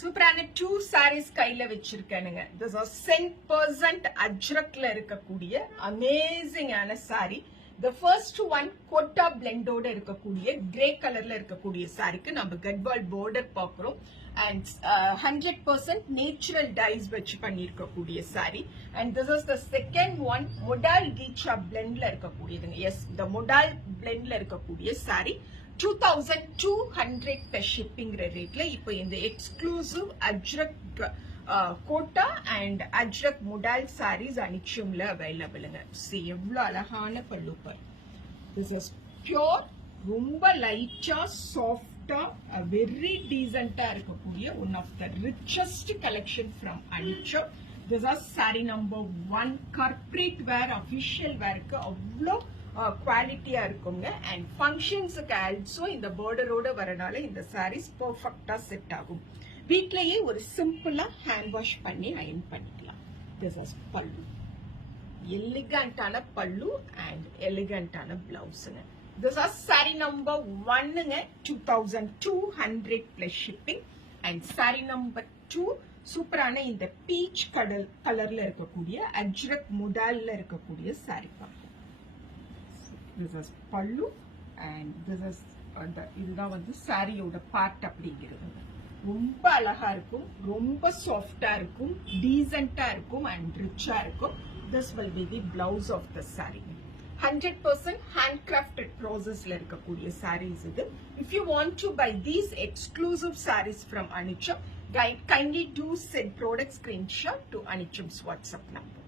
சூப்பரான 2 sarees கையில வச்சிருக்கேனுங்க. This is 100% அஜ்ரக்ல இருக்கக்கூடிய அமேசிங் ஆன saree. The first one Kota பிளெண்டோட இருக்கக்கூடிய கிரே கலர்ல இருக்கக்கூடிய சாரிக்கு நம்ம கட்வால் border பார்க்கிறோம். And 100% natural dyes வச்சு பண்ணிருக்கக்கூடிய saree. And this is the second one modal geecha blendல இருக்கக்கூடியதுங்க. Yes, the modal blendல இருக்கக்கூடிய saree. 2200 per shipping ரேட்ல இப்போ இந்த exclusive Ajrak Kota and Ajrak modal sarees அனிச்சம்ல அவைலபிளுங்க. see எவ்வளவு அழகான பல்லு பாரு. this is pure ரொம்ப லைட்டா சாஃப்டா வெரி டீசென்ட்டா இருக்கக்கூடிய one of the richest collection from Anicham. this is saree number 1 corporate wear official wearக்கு அவ்வளோ குவாலிட்டியா இருக்குங்க. அண்ட் ஃபங்க்ஷன்ஸுக்கு ஆல்சோ இந்த பார்டரோட வரனால இந்த சாரீஸ் பெர்ஃபெக்ட்டா செட் ஆகும். வீட்லயே ஒரு சிம்பிளா ஹேண்ட் வாஷ் பண்ணி அயன் பண்ணிக்கலாம். திஸ் இஸ் பல்லு, எலிகண்டான பல்லு அண்ட் எலிகண்டான பிளவுஸுங்க. திஸ் இஸ் சாரி நம்பர் 1ங்க. 2200 plus shipping. And sari number 2 சூப்பரான இந்த பீச் கலர்ல இருக்கக்கூடிய அஜ்ரக் முடால்ல இருக்கக்கூடிய சாரி பார்ப்போம். this is pallu and this is இதுதான் வந்து சாரியோட பார்ட் அப்படிங்கிறது. ரொம்ப அழகா இருக்கும், ரொம்ப சாஃப்டா இருக்கும், டீசென்ட்டா இருக்கும் அண்ட் ரிச்சா இருக்கும். this will be the blouse of the saree. 100% handcrafted processல இருக்கக்கூடிய sarees இது. if you want to buy these exclusive sarees from Anicham, kindly do send product screenshot to Anicham's WhatsApp number.